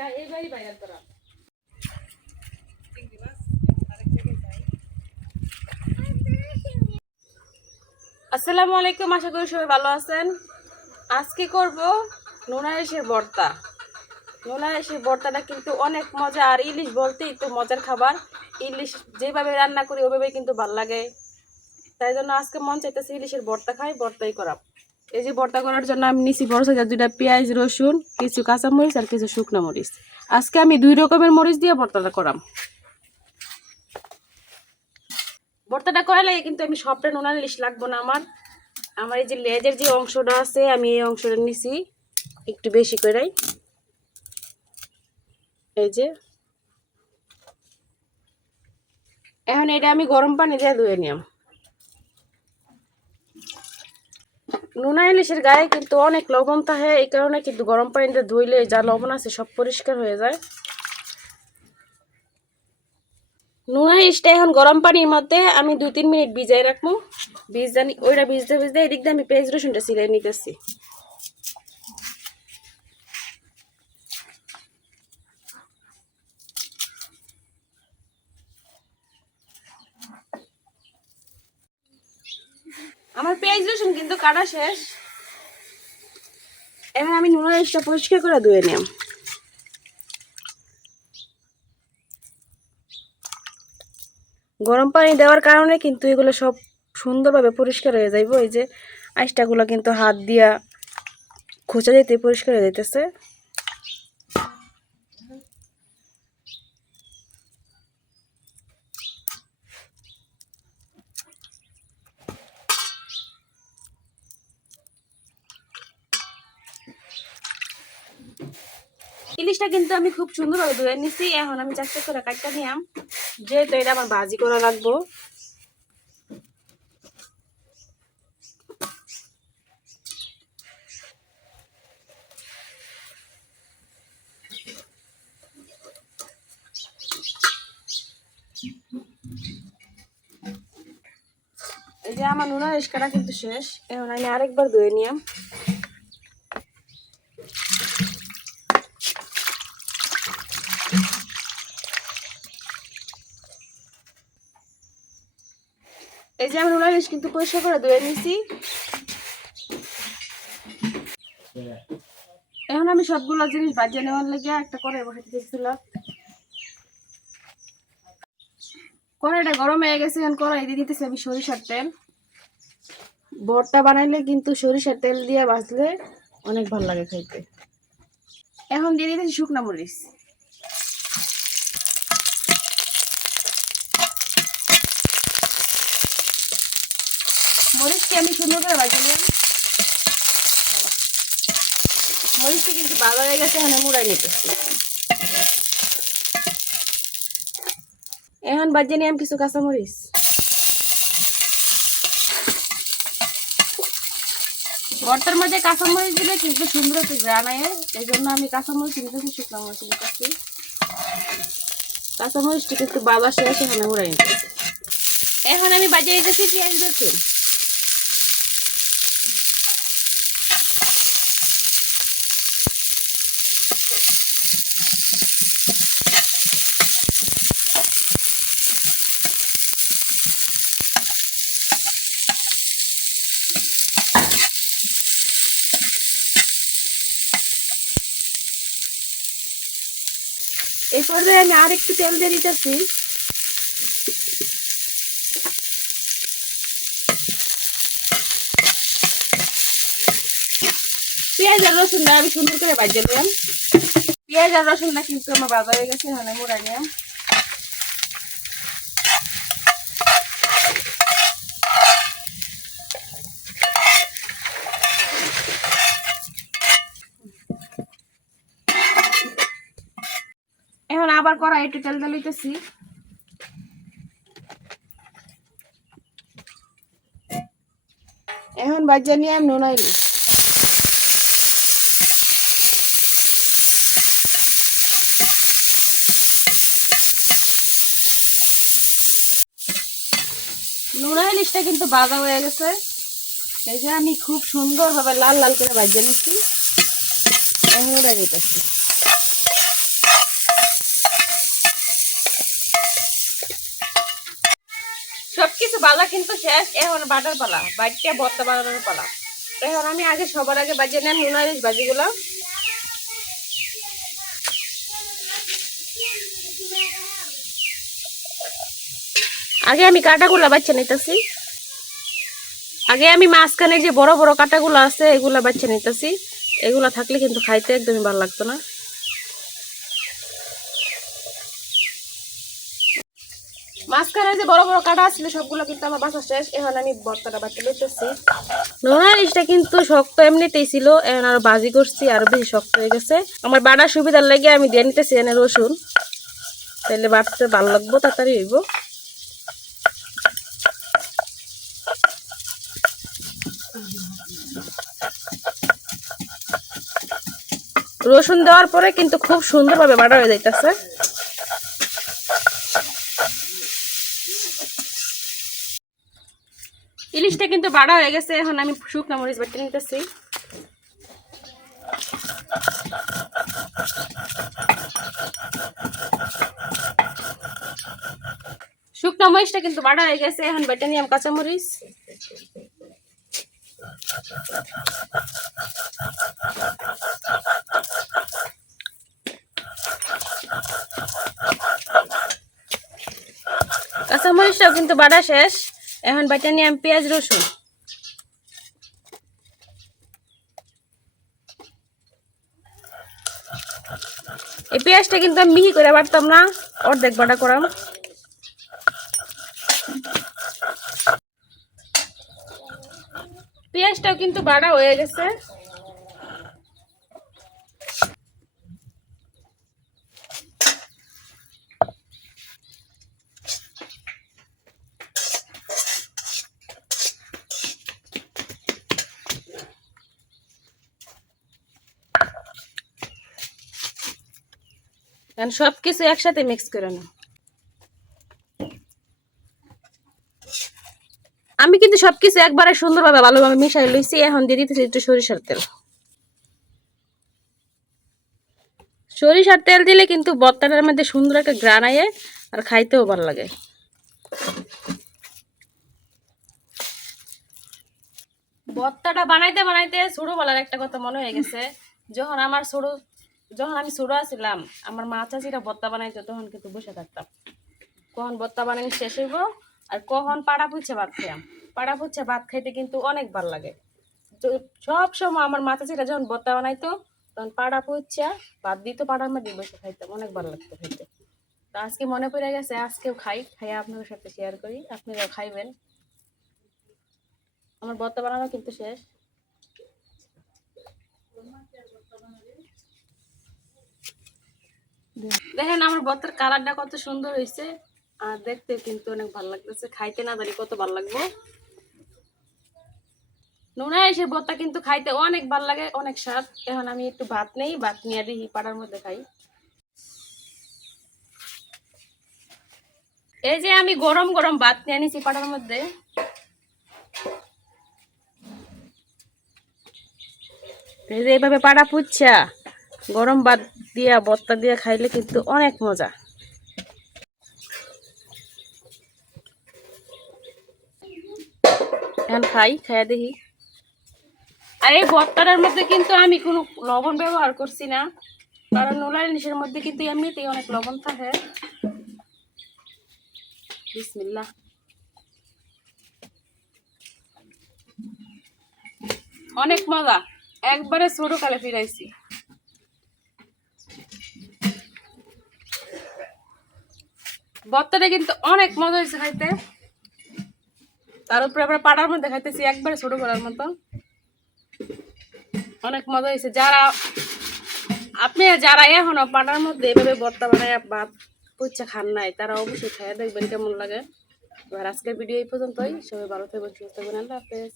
আজকে এইবারই আসসালামু আলাইকুম, আশা করি সবাই ভালো আছেন। আজকে করব নোনা ইলিশের ভর্তা। নোনা ইলিশের ভর্তাটা কিন্তু অনেক মজা, আর ইলিশ বলতেই তো মজার খাবার। ইলিশ যেভাবে রান্না করি ওভাবে কিন্তু ভালো লাগে। তাই জন্য আজকে মন চাইতেছে ইলিশের ভর্তা খাই, ভর্তাই করা এই যে ভর্তা করার জন্য আমি নিছি বড় সাইজের দুইটা পেঁয়াজ, রসুন, কিছু কাঁচা মরিচ আর কিছু শুকনো মরিচ। আজকে আমি দুই রকমের মরিচ দিয়ে ভর্তাটা করাম। ভর্তাটা করা লাগে কিন্তু আমি সবটা নোনা ইলিশ লাগবো না আমার। আমার এই যে লেজের যে অংশটা আছে, আমি এই অংশটা নিছি একটু বেশি করে এই যে। এখন এটা আমি গরম পানি দিয়ে ধুয়ে নিলাম নোনা ইলিশের গায়ে কিন্তু অনেক লবণ থাকে, এই কারণে কিন্তু গরম পানিতে ধুইলে যা লবণ আছে সব পরিষ্কার হয়ে যায়। নোনা ইলিশটা এখন গরম পানির মধ্যে আমি দুই তিন মিনিট ভিজাই রাখব। ভিজানি ওইটা ভিজতে ভিজতে এদিক দিয়ে আমি পেঁয়াজ রসুনটা সিলাই নিতেছি। আমার পেঁয়াজ রসুন কিন্তু কাটা শেষ। এবার আমি নোনা ইলিশটা পরিষ্কার করে ধুয়ে নিলাম। গরম পানি দেওয়ার কারণে কিন্তু এগুলো সব সুন্দরভাবে পরিষ্কার হয়ে যাইব। এই যে আইসটাগুলো কিন্তু হাত দিয়া খোঁচা যেতে পরিষ্কার হয়ে যাইতেছে। ইলিশটা কিন্তু আমি খুব সুন্দরভাবে ধুয়ে নিছি। এখন আমি চারটে করে কাটটা নিলাম। যেহেতু এটা আমার ভাজি করা লাগবো। যে আমার নুনা রিস্কাটা কিন্তু শেষ। এখন আমি আরেকবার ধুয়ে নিলাম এই আমি কিন্তু পরিষ্কার করে ধুয়ে নিছি। এখন আমি সবগুলো জিনিস বাজিয়ে নেওয়ার লেগে একটা করে বসে দিয়েছিল কড়াইটা গরম হয়ে গেছে, এখন কড়াই দিয়ে দিতেছি আমি সরিষার তেল। ভর্তা বানাইলে কিন্তু সরিষার তেল দিয়ে বাজলে অনেক ভালো লাগে খাইতে। এখন দিয়ে দিতেছি শুকনা মরিচ। মরিচটি আমি কিন্তু ভালো হয়ে গেছে এখানে মুড়াই নিতেছি এখন বাজিয়ে নিলাম কিছু মধ্যে দিলে কিন্তু সুন্দর একটু এই জন্য আমি কাঁচা মরিচ নিতেছি শুকনো মরিচ নিতেছি কাঁচা মরিচটি কিন্তু বাবা শেষ এখানে উড়াই নিতেছি এখন আমি বাজিয়ে দিতেছি পেঁয়াজ রসুন। এই আমি আর একটু তেল দিয়ে দিতেছি পেঁয়াজ আর রসুনটা আমি সুন্দর করে বাজিয়ে দিলাম পেঁয়াজ আর রসুনটা কিন্তু আমার বাজারে গেছে মানে মোড়াই নিলাম আবার করা একটু তেল দিয়ে লইতেছি এখন বাজ্যা নিয়ে আমি নোনাইলি নোনা ইলিশটা কিন্তু বাজা হয়ে গেছে। এই যে আমি খুব সুন্দরভাবে লাল লাল করে বাজিয়ে নিচ্ছি। এখন ওটা নিতেছি বাজা কিন্তু শেষ, এখন বাটার পালা বাটিটা ভর্তা বানানোর পালা। এখন আমি আগে সবার আগে বাজিয়ে নেন নুনা ইলিশ ভাজিগুলো আগে আমি কাটাগুলো বাচ্চা নিতেছি। আগে আমি মাঝখানে যে বড় বড় কাটাগুলো আছে, এগুলা বাচ্চা নিতেছি। এগুলো থাকলে কিন্তু খাইতে একদমই ভালো লাগতো না। মাঝখানে যে বড় বড় কাটা ছিল, সবগুলো কিন্তু আমার বাসা শেষ। এখন আমি বর্তাটা ইলিশটা কিন্তু শক্ত এমনিতেই ছিল। এখন আরও বাজি করছি, আরও বেশি শক্ত হয়ে গেছে। আমার বাড়ার সুবিধার লাগে আমি দিয়ে নিতেছি এনে রসুন। তাহলে ভালো লাগবো, তাড়াতাড়ি হইব। রসুন দেওয়ার পরে কিন্তু খুব সুন্দরভাবে বাটা হয়ে যাইতেছে। ইলিশটা কিন্তু বাড়া হয়ে গেছে। এখন আমি শুকনো মরিচ বেটে নিতেছি। শুকনো মরিচটা কিন্তু বাড়া হয়ে গেছে। এখন বেটে নিলাম কাঁচা মরিচ। কাঁচা মরিচটাও কিন্তু বাড়া শেষ। এখন বাটা নিয়ে আমি পেঁয়াজ, রসুন। এই পেঁয়াজটা কিন্তু আমি মিহি করে বাটতাম না, অর্ধেক বাটা করাম। পেঁয়াজটাও কিন্তু বাড়া হয়ে গেছে। কারণ সব কিছু একসাথে মিক্স করে নাও। আমি কিন্তু সবকিছু একবারে সুন্দরভাবে ভালোভাবে মিশাই লইছি। এখন দিয়ে দিতেছি একটু সরিষার তেল। সরিষার তেল দিলে কিন্তু বত্তাটার মধ্যে সুন্দর একটা গ্রান আর খাইতেও ভালো লাগে। বত্তাটা বানাইতে বানাইতে ছোটো বেলার একটা কথা মনে হয়ে গেছে। যখন আমার ছোটো যখন আমি ছোট আছিলাম, আমার মা চাচিরা বত্তা বানাইতো, তখন কিন্তু বসে থাকতাম। কখন বত্তা বানানি শেষ হইব আর কখন পাড়া পুচ্ছে ভাত খেয়াম পাড়া পুচ্ছে ভাত খাইতে কিন্তু অনেক ভালো লাগে। সব সময় আমার মা চাচিরা যখন বত্তা বানাইতো, তখন পাড়া পুচ্ছা ভাত দিত, পাড়ার মধ্যে বসে খাইতাম, অনেক ভালো লাগতো খাইতে। তো আজকে মনে পড়ে গেছে, আজকেও খাই, খাইয়া আপনাদের সাথে শেয়ার করি, আপনারাও খাইবেন। আমার বত্তা বানানো কিন্তু শেষ। দেখেন আমার বত্তার কালারটা কত সুন্দর হয়েছে। আর দেখতে কিন্তু অনেক ভালো লাগতেছে। খাইতে না জানি কত ভালো লাগবে। নোনা এসে বত্তা কিন্তু খাইতে অনেক ভালো লাগে, অনেক স্বাদ। এখন আমি একটু ভাত নেই, ভাত নিয়ে দিই পাড়ার মধ্যে খাই। এই যে আমি গরম গরম ভাত নিয়ে নিছি পাড়ার মধ্যে। এই যে এইভাবে পাড়া পুচ্ছা গরম ভাত দিয়া বত্তা দিয়া খাইলে কিন্তু অনেক মজা। এখন খাই, খাইয়া দেখি। আর এই ভর্তাটার মধ্যে কিন্তু আমি কোনো লবণ ব্যবহার করছি না, কারণ নোলা ইলিশের মধ্যে কিন্তু এমনিতেই অনেক লবণ থাকে। বিসমিল্লাহ। অনেক মজা। একবারে ছোট কালে ফিরাইছি। ভর্তাটা কিন্তু অনেক মজা হয়েছে খাইতে। তার উপরে আবার পাড়ার মধ্যে খাইতেছি, একবারে ছোট করার মতো। অনেক মজা হয়েছে। যারা, আপনি যারা এখনও পাড়ার মধ্যে এভাবে ভর্তা বানায় ভাত পুচ্ছা খান নাই, তারা অবশ্যই খাইয়া দেখবেন কেমন লাগে। এবার আজকের ভিডিও এই পর্যন্তই। সবাই ভালো থাকবেন, সুস্থ থাকবেন। আল্লাহ হাফেজ।